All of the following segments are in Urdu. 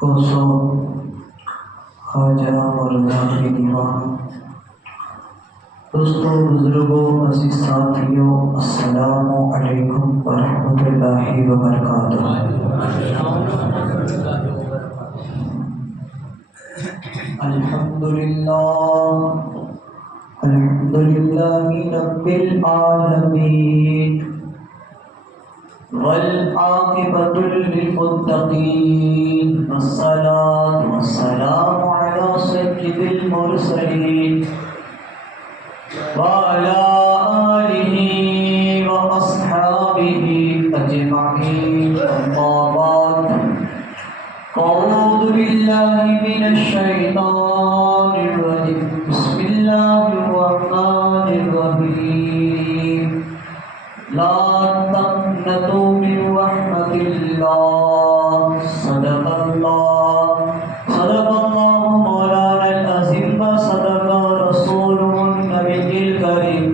کوسو خواجہ مولانا کے دیوان، دوستوں، بزرگوں، عزیز ساتھیوں، السلام علیکم ورحمۃ اللہ وبرکاتہ۔ الحمد للہ رب العالمین والعاقبۃ للمتقین، والصلاۃ والسلام علی سید المرسلین وعلى آلہ واصحابہ اجمعین، اما بعد، اعوذ باللہ من الشیطان الرجیم، بسم اللہ الرحمن الرحیم، لا تقنطوا من رحمت اللہ، صدق اللہ مولانا العظیم، صدق رسوله النبی الکریم،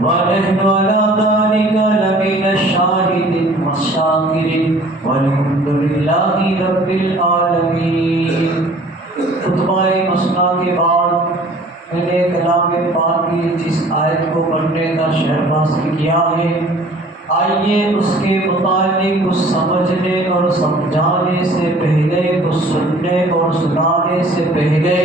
ونحن على ذلك لمن الشاہدین والشاکرین، والحمد للہ رب العالمین۔ خطبہ مسنا کے بعد میں نے کلام پاک کی جس آیت کو پڑھنے کا شرف حاصل کیا ہے، آئیے اس کے متعلق کچھ سمجھنے اور سمجھانے سے پہلے، کچھ سننے اور سنانے سے پہلے،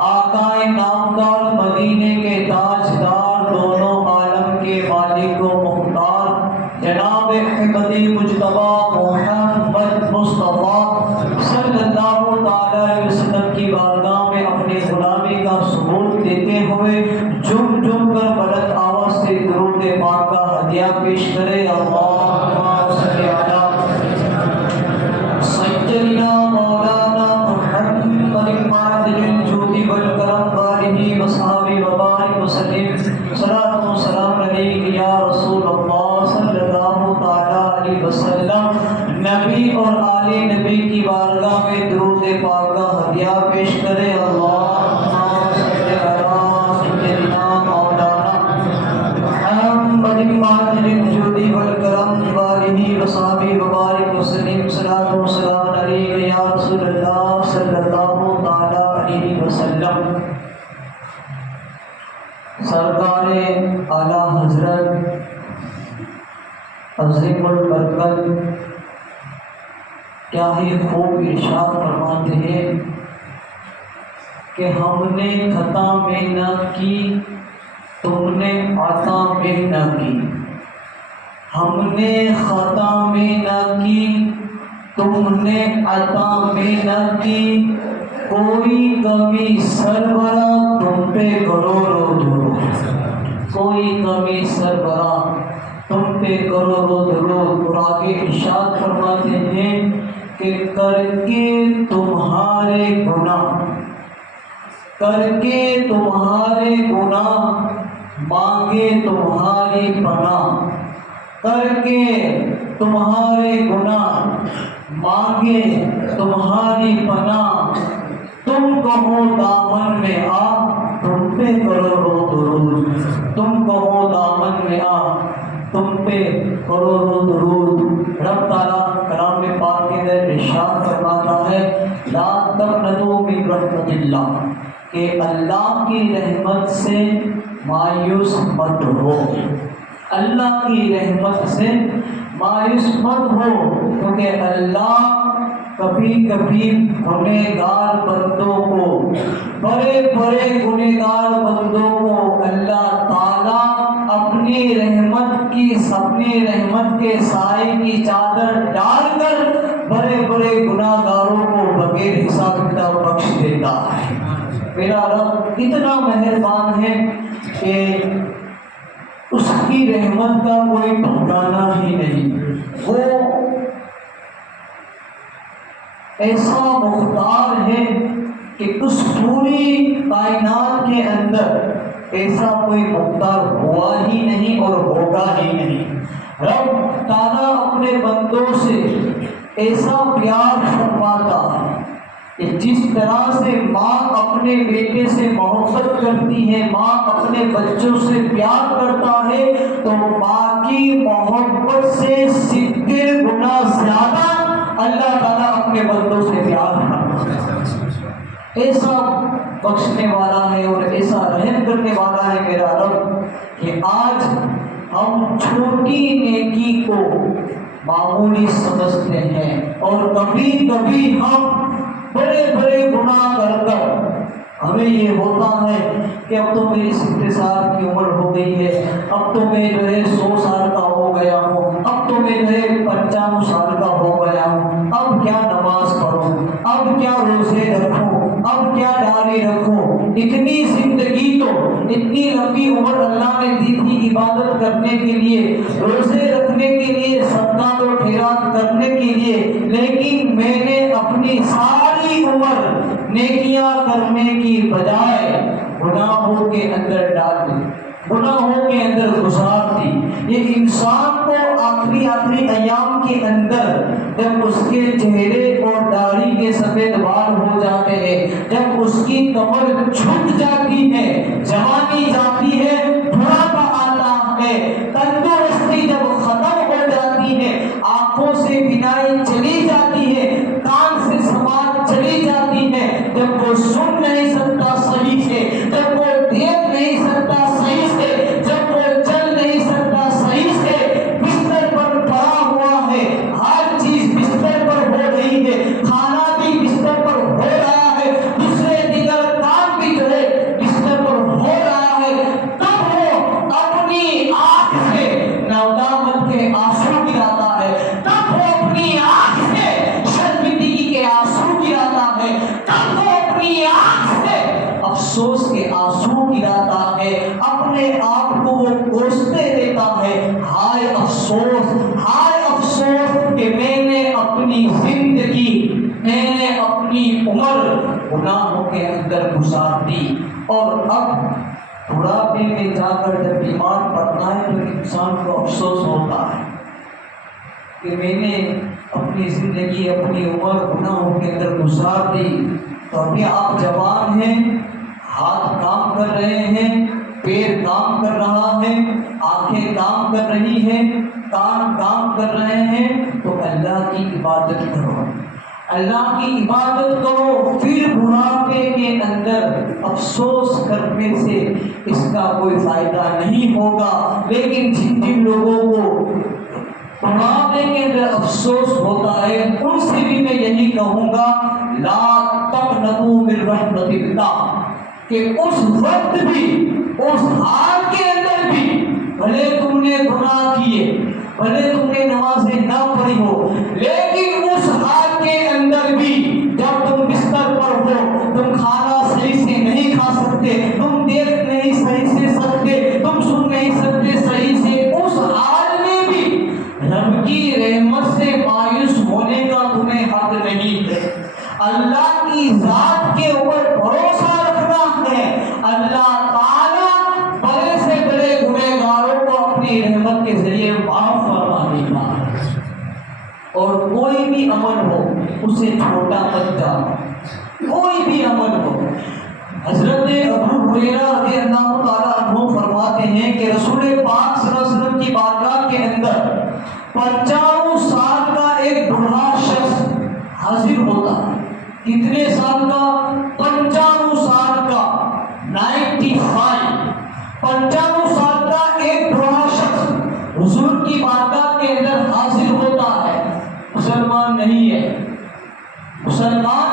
آقا نامدار، مدینے کے تاجدار، دونوں عالم کے مالک و مختار، جناب احمدی مجتبی محمد مصطفیٰ صلی اللہ تعالی علیہ وسلم کی بارگاہ میں اپنی غلامی کا ثبوت دیتے ہوئے جھم جھم کر بلند آواز سے درود پاک کا ہدیہ پیش کرے۔ اللہم صلی علی سیدنا مولانا محمد معدن الجود والکرم وآلہ وصحبہ وبارک وسلم، صلاۃ و سلام علیک یا رسول اللہ صلی اللہ تعالی علیہ وسلم۔ نبی اور آل نبی کی بارگاہ میں درود پاک کا ہدیہ پیش کرے۔ اللہم صلی علی سیدنا مولانا محمد معدن الجود والکرم وآلہ وصحبہ وبارک وسلم، صلاۃ و سلام علیک یا رسول اللہ صلی اللہ تعالی علیہ وسلم۔ سرکار اعلیٰ حضرت عظیم البرکت کیا ہی خوب ارشاد فرماتے ہیں کہ ہم نے خطا میں نہ کی، تم نے عطا میں نہ کی، ہم نے خطا میں نہ کی، تم نے عطا میں نہ کی، کوئی کمی سربراہ تم پہ کروڑوں درود، کوئی کمی سربراہ تم پہ کروڑوں درود۔ اور آگے ارشاد فرماتے ہیں کہ کر کے تمہارے گناہ، کر کے تمہارے گناہ، مانگے تمہاری پناہ، کر کے تمہارے گناہ، مانگے تمہاری پناہ، تم کہو دامن میں آ، تم پہ کروڑوں درود، تم کہو دامن میں آ، تم پہ کروڑوں درود۔ رب تعالیٰ کلام پاک کے اندر ارشاد فرماتا ہے، لا تقنطوا من رحمت اللہ، کہ اللہ کی رحمت سے مایوس مت ہو، اللہ کی رحمت سے مایوس مت ہو، کیونکہ اللہ کبھی کبھی گنہگار بندوں کو، بڑے بڑے گنہگار بندوں کو اللہ تعالیٰ اپنی رحمت کے سائے کی چادر ڈال کر بڑے بڑے گناہ گاروں کو بغیر حساب کتاب بخش دیتا ہے۔ میرا رب اتنا مہربان ہے کہ اس کی رحمت کا کوئی ٹھکانا ہی نہیں، وہ ایسا مختار ہے کہ اس پوری کائنات کے اندر ایسا کوئی مختار ہوا ہی نہیں اور ہوگا ہی نہیں۔ رب تعالیٰ اپنے بندوں سے ایسا پیار فرماتا ہے کہ جس طرح سے ماں اپنے بیٹے سے محبت کرتی ہے، ماں اپنے بچوں سے پیار کرتا ہے، تو ماں کی محبت سے 70 گنا زیادہ اللہ تعالیٰ اپنے بندوں سے پیار کرتا ہے، ایسا بخشنے والا ہے اور ایسا رحم کرنے والا ہے میرا رب کہ آج ہم چھوٹی نیکی کو معمولی سمجھتے ہیں اور کبھی کبھی ہم بڑے بڑے گناہ کر کر ہمیں یہ ہوتا ہے کہ اب تو میری 70 سال کی عمر ہو گئی ہے، اب تو میں جو ہے 100 سال کا ہو گیا ہوں، اب تو میں جو ہے 95 سال کا ہو گیا ہوں، اب کیا نماز پڑھوں، اب کیا روزے رکھوں، اب کیا داڑھی رکھوں، اتنی زندگی تو اتنی لمبی عمر اللہ نے دی تھی عبادت کرنے کے لیے، روزے رکھنے کے لیے، صدقات و خیرات کرنے کے لیے، لیکن میں نے اپنی ساری عمر نیکیاں کرنے کی بجائے گناہوں کے اندر ڈال دی، گناہوں کے اندر گزار دی۔ یہ انسان کو آخری ایام کے اندر جب اس کے چہرے اور داڑھی کے سفید بال ہو جاتے ہیں، جب اس کی کمر جھک جاتی ہے، جوانی جاتی ہے، بڑھاپا آتا ہے، تندرستی جب ختم ہو جاتی ہے، آنکھوں سے بینائی چلی جاتی ہے، کان سے سماعت چلی جاتی ہے، جب وہ سن نہیں سکتا صحیح سے، جب وہ دیکھ نہیں سکتا صحیح سے، جب وہ چل نہیں سکتا صحیح سے، بستر پر پڑا ہوا ہے، ہر چیز بستر پر ہو رہی ہے، کھانا بھی بستر پر ہو رہا ہے، دوسرے دیگر کام بھی جو ہے بستر پر ہو رہا ہے، تب وہ اپنی آنکھ سے ندامت کے آنسو گراتا ہے، تب وہ اپنی آنکھ سے شرمندگی کے آنسو گراتا ہے، تب وہ اپنی آنکھ سے افسوس کے آنسو گراتا ہے، اپنے آپ کو وہ کوستے رہتا ہے، ہائے افسوس کہ میں نے اپنی زندگی، میں نے اپنی عمر گناہوں کے اندر گزار دی، اور اب بڑھاپے میں جا کر جب بیمار پڑتا ہے تو انسان کو افسوس ہوتا ہے کہ میں نے اپنی زندگی، اپنی عمر گناہوں کے اندر گزار دی۔ تو ابھی آپ جوان ہیں، ہاتھ کام کر رہے ہیں، پیر کام کر رہا ہے، آنکھیں کام کر رہی ہیں، کان کام کر رہے ہیں، تو اللہ کی عبادت کرو، اللہ کی عبادت کرو، پھر بڑھاپے کے اندر افسوس کرنے سے اس کا کوئی فائدہ نہیں ہوگا۔ لیکن جن لوگوں کو بڑھاپے کے اندر افسوس ہوتا ہے ان سے بھی میں یہی کہوں گا، لا تقنطوا من رحمت اللہ، کہ اس وقت بھی، اس حال کے اندر بھی، بھلے تم نے گناہ کیے، بھلے تم نے نمازیں نہ پڑھی ہو، لیکن اس حال کے اندر بھی جب تم بستر پر ہو، تم کھانا صحیح سے نہیں کھا سکتے، تم دیکھ نہیں صحیح سے سکتے، تم سن نہیں سکتے صحیح سے، اس حال میں بھی رب کی رحمت سے مایوس ہونے کا تمہیں حق نہیں ہے۔ اللہ کی ذات کے اوپر بھروسہ رکھنا ہے، اللہ تعالیٰ بڑے سے بڑے گنہگاروں کو اپنی رحمت کے ذریعے معاف فرما دے گا، اور کوئی بھی عمل ہو اسے چھوٹا مت جانو، کوئی بھی عمل ہو۔ حضرت ابو ہریرہ رضی اللہ تعالیٰ عنہ فرماتے ہیں کہ رسول پاک صلی اللہ علیہ وسلم کی بارگاہ کے اندر 95 سال کا ایک بوڑھا شخص حاضر ہوتا ہے۔ کتنے سال کا؟ 95 سال کا، 95 سال کا ایک بوڑھا شخص حضور کی بارگاہ کے اندر حاضر ہوتا ہے۔ مسلمان نہیں ہے، مسلمان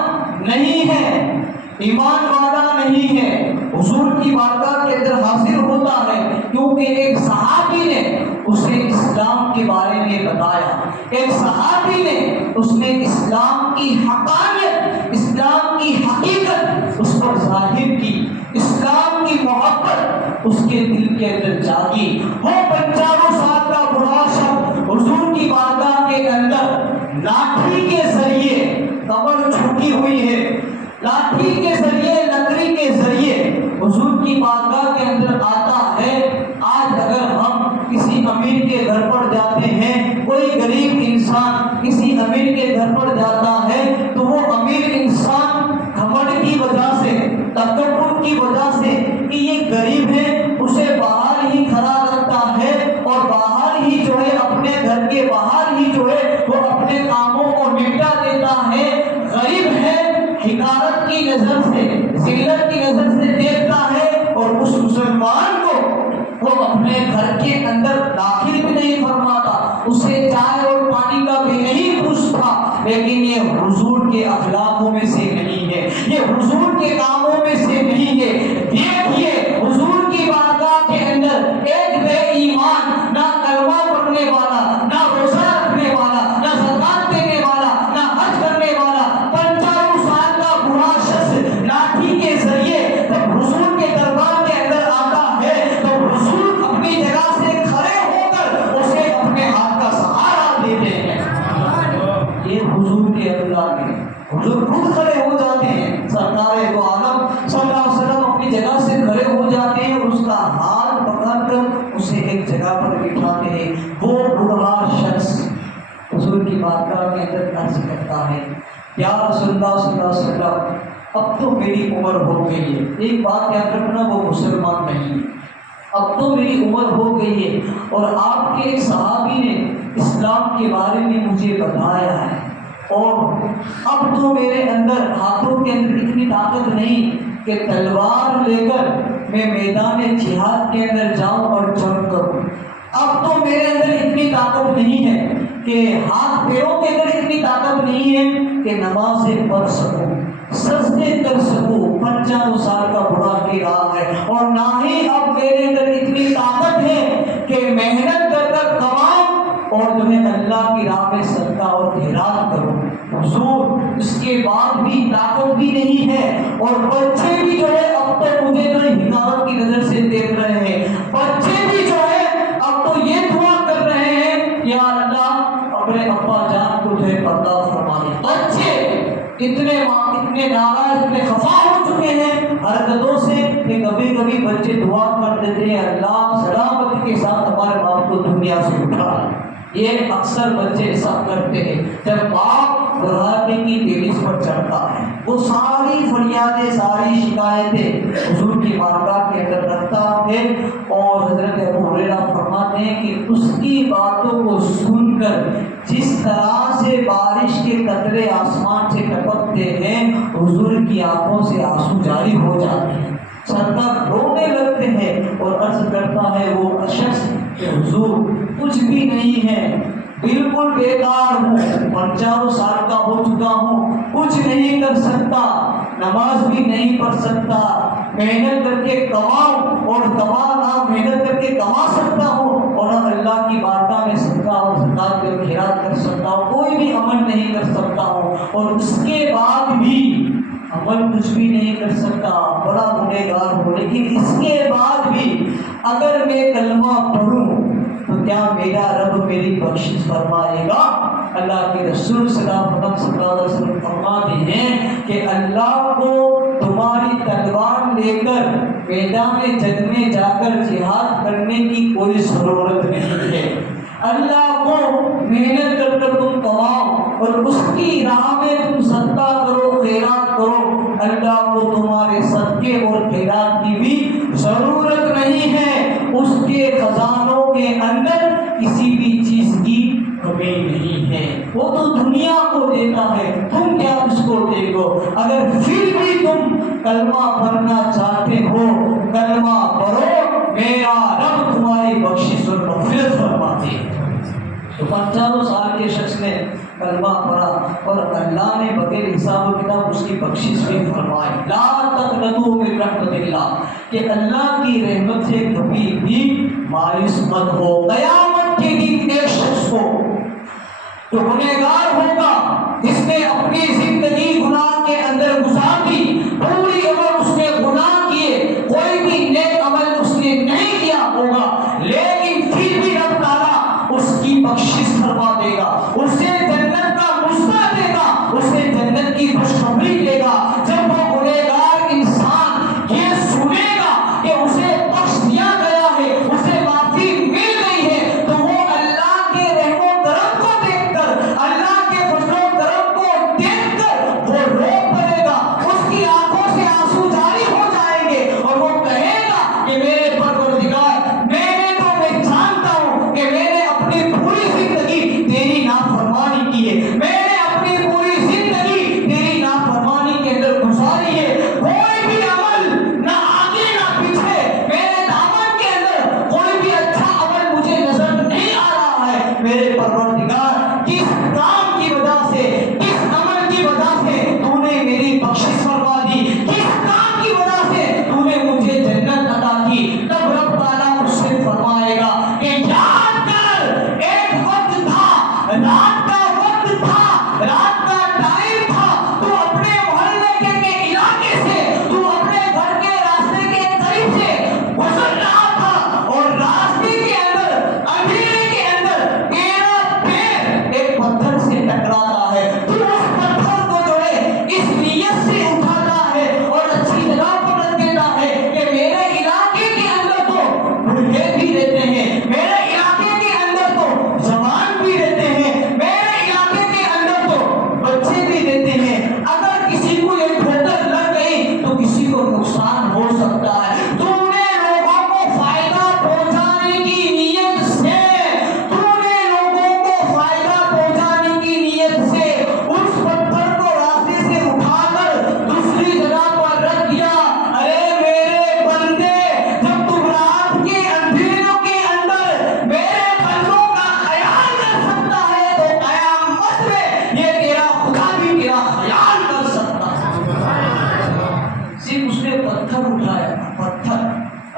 نہیں ہے، ایمان والا نہیں ہے، حضور کی بارگاہ کے اندر حاضر ہوتا ہے، کیونکہ ایک صحابی نے اسے اسلام کے بارے میں بتایا، ایک صحابی نے اس نے اسلام کی حقانیت، اسلام کی حقیقت اس پر ظاہر کی، اسلام کی محبت اس کے دل کے اندر جاگی۔ وہ 95 سال کا بوڑھا شخص حضور کی بارگاہ کے اندر لاٹھی کے ذریعے، کمر جھکی ہوئی ہے، لاٹھی کے ذریعے، لکڑی کے ذریعے حضور کی بارگاہ کے اندر آتا ہے۔ آج اگر ہم کسی امیر کے گھر پر جاتے ہیں، کوئی غریب انسان کسی امیر کے گھر پر جاتا ہے، تو وہ امیر انسان گھمنڈ کی وجہ سے، تکبر کی وجہ سے کہ یہ غریب ہے، اسے باہر ہی کھڑا رکھتا ہے، اور باہر ہی جو ہے اپنے گھر کے باہر ہی جو ہے وہ اپنے کاموں کو نپٹا دیتا ہے، کی نظر سے، ذلت کی نظر سے دیکھتا ہے، اور اس مسلمان کو وہ اپنے گھر کے اندر داخل بھی نہیں فرماتا، اسے چائے اور پانی کا بھی نہیں پوچھتا۔ لیکن یہ حضور کے اخلاقوں میں سے نہیں ہے، یہ حضور کے کاموں میں سے نہیں ہے۔ دیکھیے حضور کی بارگاہ کے اندر ایک بے ایمان، نہ کلمہ پڑھنے والا، نہ روزہ رکھنے والا، نہ زکات دینے والا، نہ حج کرنے والا، 55 سال کا بوڑھا شخص لاٹھی کے ذریعے جب حضور کے دربار کے اندر آتا ہے تو حضور اپنی جگہ سے کھڑے ہو کر اسے اپنے ہاتھ کا سہارا دیتے ہیں۔ یہ حضور کے اخلاق ہے، حضور خود کھڑے ہو جاتے ہیں، سرکار دو عالم صلی اللہ علیہ وسلم اپنی جگہ سے کھڑے ہو جاتے ہیں اور اس کا ہاتھ پکڑ کر اسے ایک جگہ پر بٹھاتے ہیں۔ وہ بوڑھا شخص حضور کی بارگاہ کے اندر عرض کرتا ہے، یا رسول اللہ صلی اللہ علیہ وسلم اب تو میری عمر ہو گئی ہے۔ ایک بات یاد رکھنا، وہ مسلمان نہیں ہے، اب تو میری عمر ہو گئی ہے اور آپ کے ایک صحابی نے اسلام کے بارے میں مجھے بتایا ہے، اور اب تو میرے اندر ہاتھوں کے اندر اتنی طاقت نہیں کہ تلوار لے کر میں میدان جہاد کے اندر جاؤں اور جنگ کروں۔ اب تو میرے اندر اتنی طاقت نہیں ہے کہ ہاتھ پیروں کے اندر اتنی طاقت نہیں ہے کہ نمازیں پڑھ سکوں، سجدے کر سکوں، 55 سال کا بوڑھا کہہ رہا ہے، اور نہ ہی اب میرے اندر اتنی طاقت ہے کہ محنت کر کر کماؤں اور تمہیں اللہ کی راہ میں صدقہ اور خیرات کرو۔ حضور اس کے بعد بھی طاقت بھی نہیں ہے، اور بچے بھی جو ہے اب تو مجھے جو حکایت کی نظر سے دیکھ رہے ہیں، بچے بھی جو ہے اب تو یہ دعا کر رہے ہیں یا اللہ اپنے ابا جان کو جو ہے پردہ فرما دے۔ بچے اتنے ناراض، اتنے خفا ہو چکے ہیں حرکتوں سے کہ کبھی کبھی بچے دعا کر دیتے ہیں، اللہ سلامتی کے ساتھ ہمارے باپ کو دنیا سے اٹھا۔ یہ اکثر بچے ایسا کرتے ہیں، جب باپ بڑھاپے کی دہلیز پر چڑھتا ہے وہ ساری فریادیں، ساری شکایتیں حضور کی بارگاہ کے اندر رکھتا ہے، اور حضرت ابو ہریرہ فرماتے ہیں کہ اس کی باتوں کو سن کر جس طرح سے بارش کے قطرے آسمان سے ٹپکتے ہیں حضور کی آنکھوں سے آنسو جاری ہو جاتے ہیں، سرکار رونے لگتے ہیں اور عرض کرتا ہے وہ شخص کہ حضور کچھ بھی نہیں ہے، بالکل بیکار ہوں، 55 سال کا ہو چکا ہوں، کچھ نہیں کر سکتا، نماز بھی نہیں پڑھ سکتا، محنت کر کے کماؤں اور محنت کر کے کما سکتا ہوں اور اللہ کی بارگاہ میں صدقہ اور زکات اور خیرات کر سکتا ہوں، کوئی بھی عمل نہیں کر سکتا ہوں، اور اس کے بعد بھی عمل کچھ بھی نہیں کر سکتا، بڑا گنہگار ہوں، لیکن اس کے بعد بھی اگر میں کلمہ پڑھوں تو کیا میرا رب میری بخشش فرمائے گا؟ اللہ کے رسول صلی اللہ علیہ وسلم فرماتے ہیں کہ اللہ کو تمہاری تلوار لے کر میدان جنگ میں جا کر جہاد کرنے کی کوئی ضرورت نہیں ہے۔ اللہ کو محنت کر کر تم کماؤ اور اس کی راہ میں تم صدقہ کرو، خیرات کرو، اللہ کو تمہارے صدقے اور خیرات کی بھی ضرورت نہیں ہے، اس کے خزانوں کے اندر کسی بھی چیز کی کمی نہیں ہے، وہ تو دنیا کو دیتا ہے، تم کیا اس کو دے گو؟ اگر پھر بھی تم کلمہ پڑھنا چاہتے ہو، کلمہ پڑھو، میرا رب تمہاری بخشش اور مغفرت فرما دے۔ تو 55 سال کے شخص نے کلمہ پڑھا اور اللہ نے بغیر حساب و کتاب اس کی بخشش بھی فرمائی۔ لا تقنطوا من رحمت اللہ، کہ اللہ کی رحمت سے کبھی بھی مایوس مت ہو۔ قیامت کے دن ایک شخص کو جو گنہگار ہوگا، جس نے اپنی زندگی گناہ کے اندر گزار دی، پوری عمر اس نے گناہ کیے، کوئی بھی نیک عمل اس نے نہیں کیا ہوگا، لیکن پھر بھی رب تعالیٰ اس کی بخشش فرما دے گا، اسے جنت کا مژدہ دے گا، اسے جنت کی خوشخبری دے گا۔ جب وہ گنہگار انسان یہ سنے گا کہ اسے بخش دیا گیا ہے، اسے معافی مل گئی ہے، تو وہ اللہ کے رحم و کرم کو دیکھ کر، اللہ کے فضل و کرم کو دیکھ کر وہ رو پڑے گا، اس کی آنکھوں سے آنسو جاری ہو جائیں گے اور وہ کہے گا کہ میرے پروردگار، میں جانتا ہوں کہ میں نے اپنی پوری زندگی تیری نافرمانی کی ہے، میں نے اپنی پوری زندگی تیری نافرمانی کے اندر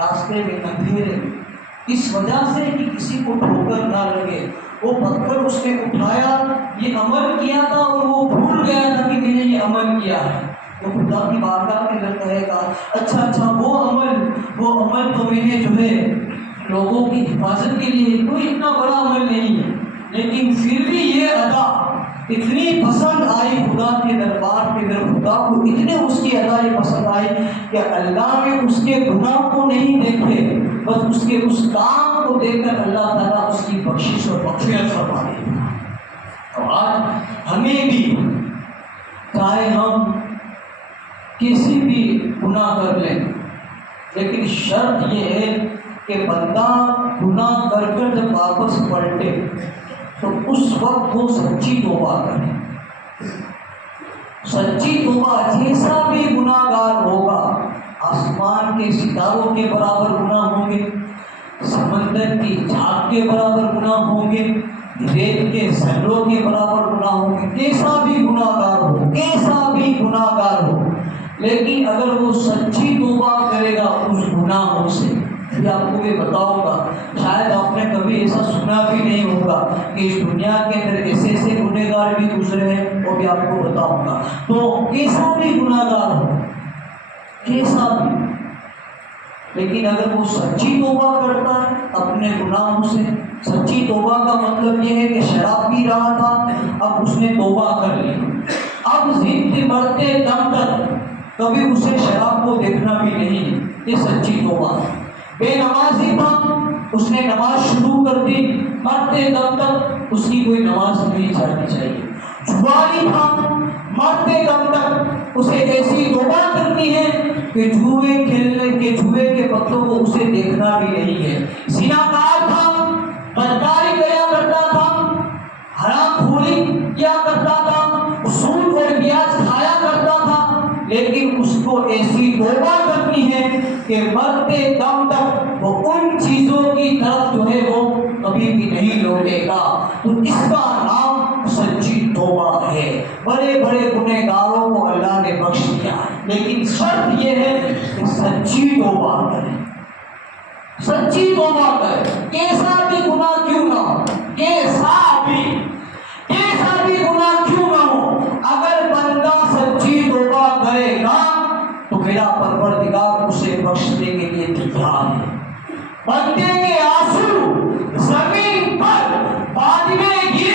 راستے میں اندھیرے، اس وجہ سے کہ کسی کو ٹھوکر نہ لگے، وہ پتھر اس نے اٹھایا، یہ عمل کیا تھا اور وہ بھول گیا تھا کہ میں نے یہ عمل کیا ہے، تو خدا کی بارگاہ کے اندر کہے گا اچھا وہ عمل تو میں نے جو ہے لوگوں کی حفاظت کے لیے، کوئی اتنا بڑا عمل نہیں ہے، لیکن پھر بھی یہ ادا اتنی پسند آئی خدا کے دربار کے اندر، خدا کو اتنے اس کی ادا یہ پسند آئی کہ اللہ نے اس کے گناہ کو نہیں دیکھے، بس اس کے اس کام کو دیکھ کر اللہ تعالیٰ اس کی بخشش اور مغفرت فرما دی۔ تو آج ہمیں بھی چاہے ہم کسی بھی گناہ کر لیں، لیکن شرط یہ ہے کہ بندہ گناہ کر کر جب واپس پلٹے تو اس وقت وہ سچی توبہ کرے۔ سچی توبہ، جیسا بھی گناہ گار ہوگا، آسمان کے ستاروں کے برابر گناہ ہوں گے، سمندر کی جھاگ کے برابر گناہ ہوں گے، ریت کے ذروں کے برابر گناہ ہوں گے، کیسا بھی گناہ گار ہو، کیسا بھی گناہ گار ہو، لیکن اگر وہ سچی توبہ کرے گا اس گناہوں سے، یہ آپ کو بھی بتاؤں گا، شاید آپ نے کبھی ایسا سنا بھی نہیں ہوگا کہ اس دنیا کے اندر ایسے گنہگار بھی گزرے ہیں، وہ بھی آپ کو بتاؤں گا۔ تو کیسا بھی گناہ گار ہو، کیسا بھی، لیکن اگر وہ سچی توبہ کرتا ہے اپنے گناہوں سے، سچی توبہ کا مطلب یہ ہے کہ شراب پی رہا تھا، اب اس نے توبہ کر لی، اب زندگی مرتے دم تک کبھی اسے شراب کو دیکھنا بھی نہیں، یہ سچی توبہ ہے۔ بے نمازی تھا، اس نے نماز شروع کر دی، مرتے دم تک اس کی کوئی نماز نہیں چھاڑنی چاہیے۔ جواری تھا، مرتے دم تک اسے ایسی توبہ کرنی ہے کہ جوئے کے پتوں کو اسے دیکھنا بھی نہیں ہے۔ زناکار تھا، بدکاری کیا کرتا تھا، حرام خوری کیا کرتا تھا، سود اور بیاج کھایا کرتا تھا، لیکن اس کو ایسی توبہ کرنی ہے کہ مرتے دم تک وہ ان چیزوں کی طرف جو ہے وہ کبھی بھی نہیں لوٹے گا۔ تو اس کا نام سچی توبہ ہے۔ بڑے بڑے گنہگاروں کو اللہ نے بخش دیا، لیکن شرط یہ ہے کہ سچی توبہ کرے، سچی توبہ کرے، کیسا بھی گناہ کیوں نہ ہو، کیسا بھی گناہ کیوں نہ ہو، اگر بندہ سچی توبہ کرے گا تو میرا پروردگار اسے بخشنے کے لیے تیار ہے۔ بندے کے آنسو زمین پر بعد میں گریں گے،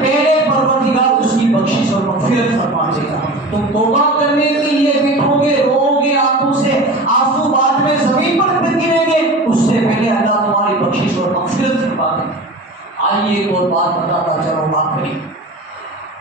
میرے پروردگار اس کی بخشش اور مغفرت فرما دے گا۔ تم توبہ کرنے کے لیے بیٹھو گے، رو گے آنکھوں سے، آنسو بعد میں زمین پر گریں گے، اس سے پہلے اللہ تمہاری بخشش اور مغفرت فرما دے گا۔ آئیے ایک اور بات بتاتا چلو آخری،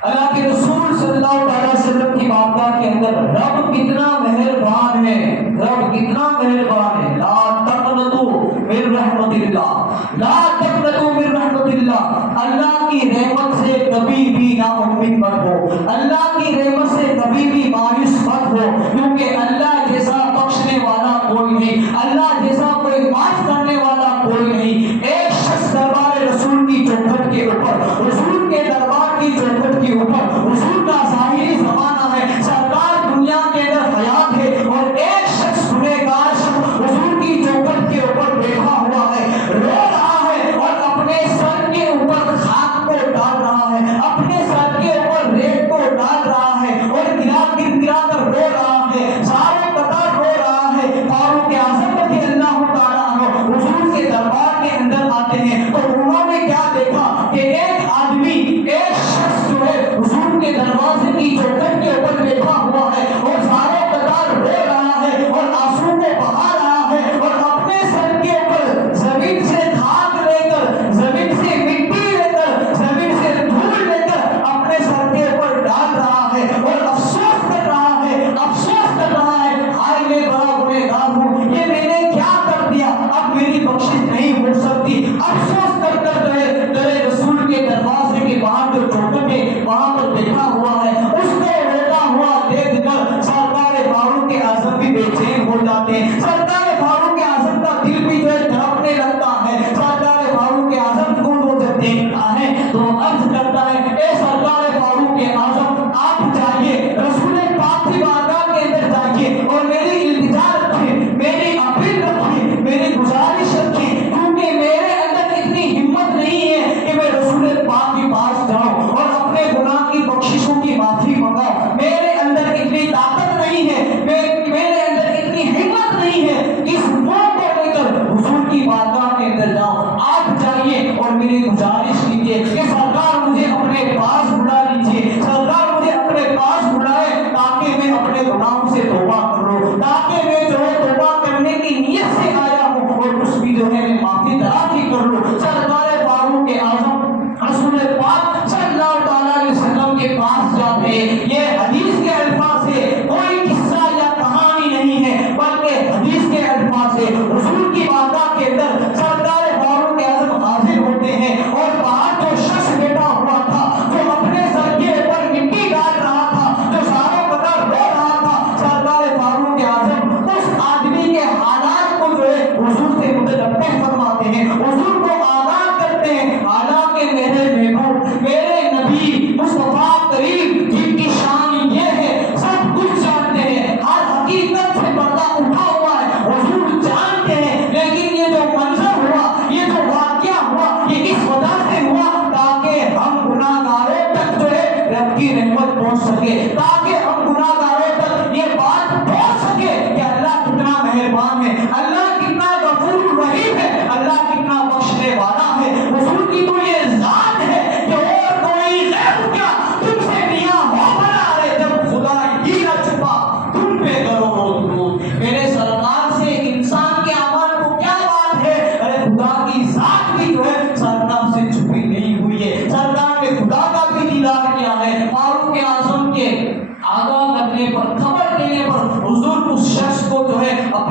اللہ کے رسول صلی اللہ علیہ وسلم کی بارگاہ کے اندر رب کتنا مہربان ہے، رب کتنا مہربان ہے۔ لا تقنطوا من رحمت اللہ، لا تقنطوا من رحمت اللہ، اللہ کی رحمت سے کبھی بھی نا امید مت ہو، اللہ کی رحمت سے کبھی بھی مایوس مت ہو، کیونکہ اللہ جیسا بخشنے والا کوئی نہیں، اللہ جیسا کوئی معاف کرنے والا کوئی نہیں۔ ایک شخص دربار رسول کی چوکھٹ کے اوپر، رسول کے دربار کی چوکھٹ کے اوپر، حضور کا ظاہری زمانہ ہے، سرکار دنیا کے اندر حیات ہے، اور ایک شخص گنہگار شخص حضور کی چوکھٹ کے اوپر بیٹھا ہوا ہے، رو رہا ہے اور اپنے سر کے اوپر خاک کو ڈال رہا ہے، اپنے سر کے اوپر ریت کو ڈال رہا ہے اور گرا کر رو رہا ہے۔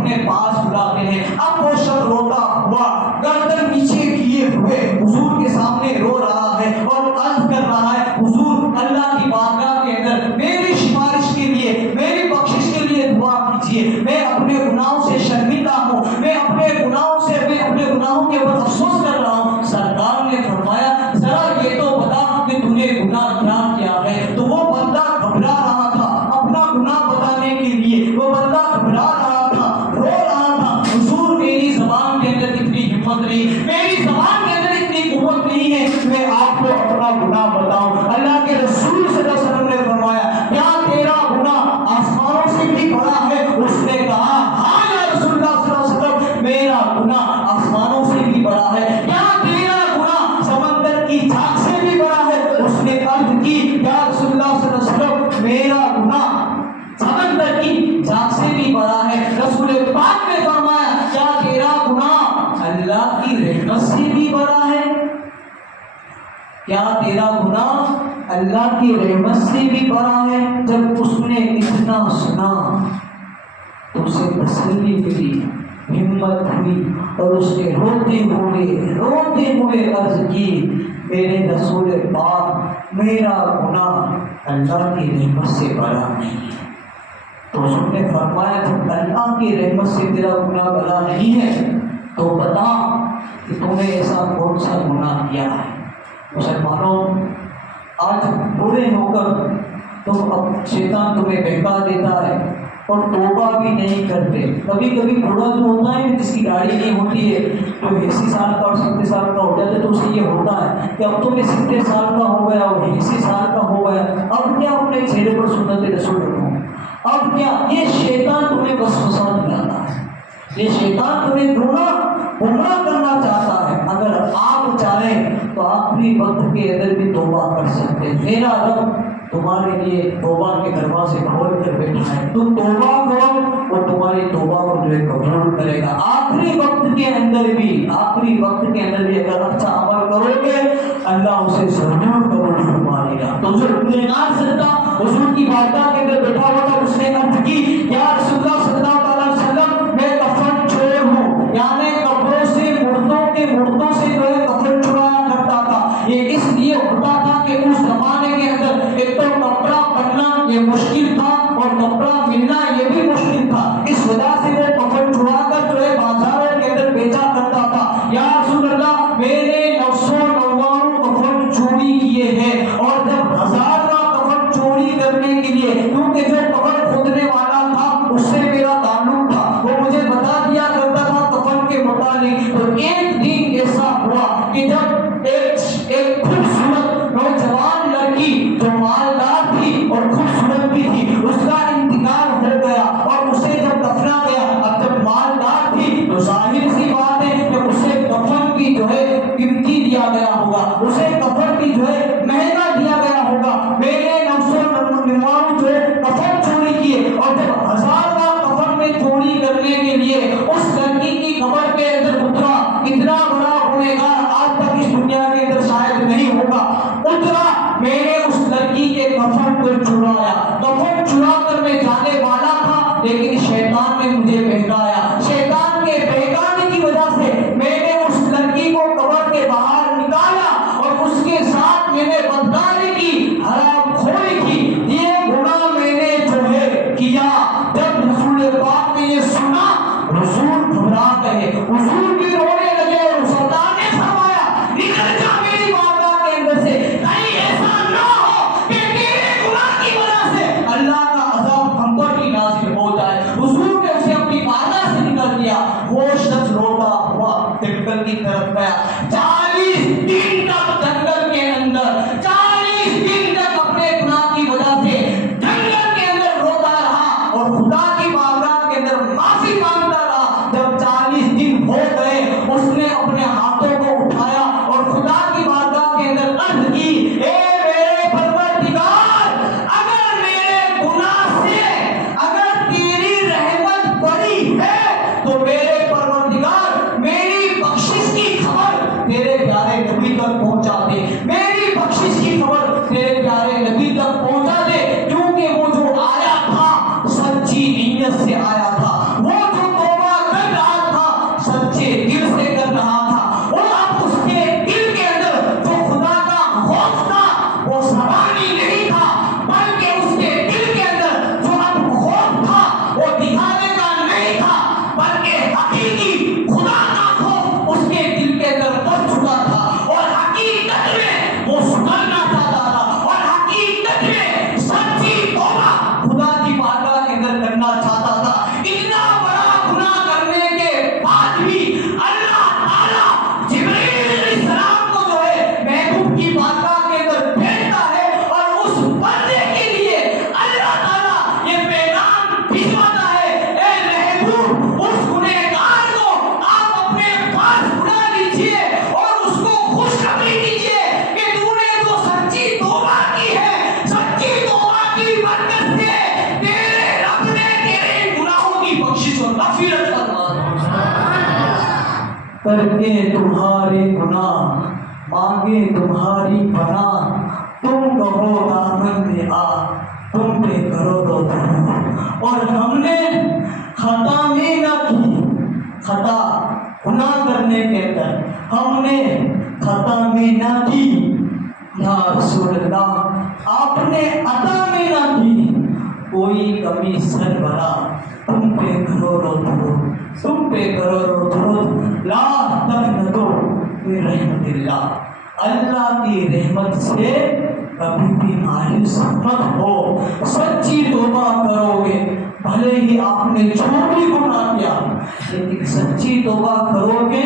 اپنے پاس بلاتے ہیں. اب وہ شخص روتا ہوا گردن نیچے کیے ہوئے حضور کے سامنے رو رہا ہے اور عرض کر رہا ہے حضور اللہ کی بارگاہ کے اندر میری سفارش کے لیے میری بخشش کے لیے دعا کیجیے. میں اپنے گناہوں سے شرمندہ ہوں, میں اپنے گناہوں کے اوپر افسوس کر رہا ہوں. سرکار نے فرمایا ذرا یہ تو بتا کہ تو نے گناہ کیا ہے. تو وہ بندہ گھبرا رہا تھا اپنا گناہ بتانے کے لیے, وہ بندہ گھبرا رہا تھا, رو رہا تھا. حضور میری زبان کے اندر اتنی ہمت نہیں, میری زبان کے اندر اتنی قوت نہیں ہے میں آپ کو اپنا گناہ بتاؤں. اللہ کے رسول صلی اللہ علیہ وسلم نے فرمایا کیا تیرا گناہ آسمانوں سے بھی بڑا ہے؟ اس نے کہا ہاں یا رسول اللہ صلی اللہ علیہ وسلم میرا گناہ آسمانوں سے بھی بڑا ہے. کیا تیرا گناہ سمندر کی جھاگ سے بھی بڑا ہے؟ اس نے عرض کی یا رسول اللہ صلی اللہ علیہ وسلم میرا گناہ سمندر کی جھاگ سے بھی بڑا ہے. رسول پاک نے فرمایا کیا تیرا گناہ اللہ کی رحمت سے بھی بڑا ہے؟ کیا تیرا گناہ اللہ کی رحمت سے بھی بڑا ہے؟ جب اس نے اتنا سنا تو اسے تسلی ملی, ہمت ہوئی اور اس نے روتے ہوئے عرض کی میرے رسول پاک میرا گناہ اللہ کی رحمت سے بڑا نہیں ہے. تو اس نے فرمایا جب اللہ کی رحمت سے تیرا گناہ بڑا نہیں ہے تو بتا کہ تم نے ایسا کون سا گناہ کیا ہے. مسلمانوں آج بوڑھے ہو کر تم اب شیطان تمہیں بہکا دیتا ہے اور توبہ بھی نہیں کرتے. کبھی کبھی بوڑھا جو ہوتا ہے جس کی گاڑی نہیں ہوتی ہے تو 80 سال کا اور 70 سال کا ہو جاتا ہے تو اسے یہ ہوتا ہے کہ اب تو میں 70 سال کا ہو گیا اور 80 سال کا ہو گیا, اب کیا اپنے چہرے پر سنت رسول رکھوں, اب کیا. یہ شیطان تمہیں وسوسہ دلاتا ہے, یہ شیطان تمہیں گمراہ کرنا چاہتا ہے. اگر آپ چاہیں تو آخری وقت کے اندر بھی توبہ کر سکتے ہیں. میرا رب تمہارے لیے توبہ کے دروازے کھول کر بیٹھا ہے. تم توبہ کرو اور تمہاری توبہ کو جو ہے قبول کرے گا. آخری وقت کے اندر بھی اگر اچھا عمل کرو گے اللہ اسے ضرور قبول فرمائے گا. تو جو گنہگار سجدہ حضور کی بارگاہ کے اندر بیٹھا ہوا تھا اس نے عرض کی یا رسول اللہ صلی اللہ علیہ وسلم میں کفن چور ہوں, یعنی قبروں سے مردوں سے جو ہے کفن چرایا کرتا تھا. یہ اس لیے ہوتا تھا کہ اس زمانے کے اندر ایک تو کپڑا بننا یہ مشکل تھا اور کپڑا ملنا یہ بھی مشکل تھا. اس وجہ سے وہ کفن چرا کر جو ہے بازاروں کے اندر بیچا کرتا تھا. یا رسول اللہ میرے 999 کفن چوری کیے ہیں, اور جب 1000 کا کفن چوری کرنے کے لیے کیونکہ جو کفن کھودنے والا تھا اس سے میرا تعلق تھا, وہ مجھے بتا دیا کرتا تھا کفن کے متعلق. تو ایک دن ایسا ہوا کہ جب ایک خوبصورت نوجوان لڑکی جو مالدار تھی اور خوبصورت بھی تھی اس کا انتقال ہو گیا اور اسے جب دفنا گیا. اب جب مالدار تھی تو ظاہر سی بات ہے کہ اسے کفن کی جو ہے قیمتی دیا گیا ہوگا, اسے کفن کی جو ہے مہنگا دیا گیا ہوگا. میرے 999 جو ہے کفن سے تیرے رب نے تیرے گناہوں کی بخشش اور مغفرت فرما کر کے تمہارے گناہ مانگے تمہاری پناہ تم کہو دامن میں آ تم پہ کرو تو اور ہم نے خطا میں نہ کی خطا گناہ کرنے کے اندر ہم نے خطا میں نہ کی یا رسول اللہ آپ نے عطا میں نہ کی کوئی کمی سر بنا تم پہ کرو رو تم پہ کرو رو لا تقنطوا من رحمت اللہ کی رحمت سے کبھی بھی مایوس مت ہو سچی توبہ کرو گے بھلے ہی آپ نے جو بھی گناہ کیا لیکن سچی توبہ کرو گے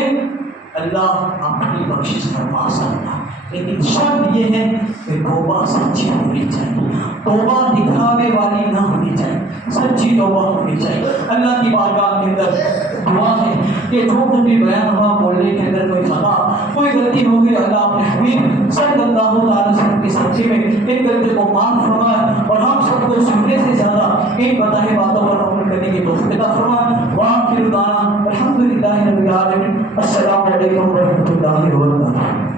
اللہ آپ کی بخشش فرما سکتا لیکن شرط یہ ہے کہ توبہ سچی ہونی چاہیے توبہ دکھاوے والی نہ ہونی چاہیے سچی توبہ ہونی چاہیے اللہ کی بارگاہ کے اندر دعا ہے کہ جو کچھ بھی بیان ہوا بولنے کے اندر کوئی خطا کوئی غلطی ہو گئی اللہ اپنے حبیب صلی اللہ علیہ وسلم کی سچی میں ان غلطی کو معاف فرمائے اور ہم سب کو سننے سے زیادہ ان بتائے باتوں پر عمل کرنے کی توفیق عطا فرمائے وآخر دعوانا الحمدللہ رب العالمین السلام علیکم ورحمۃ اللہ وبرکاتہ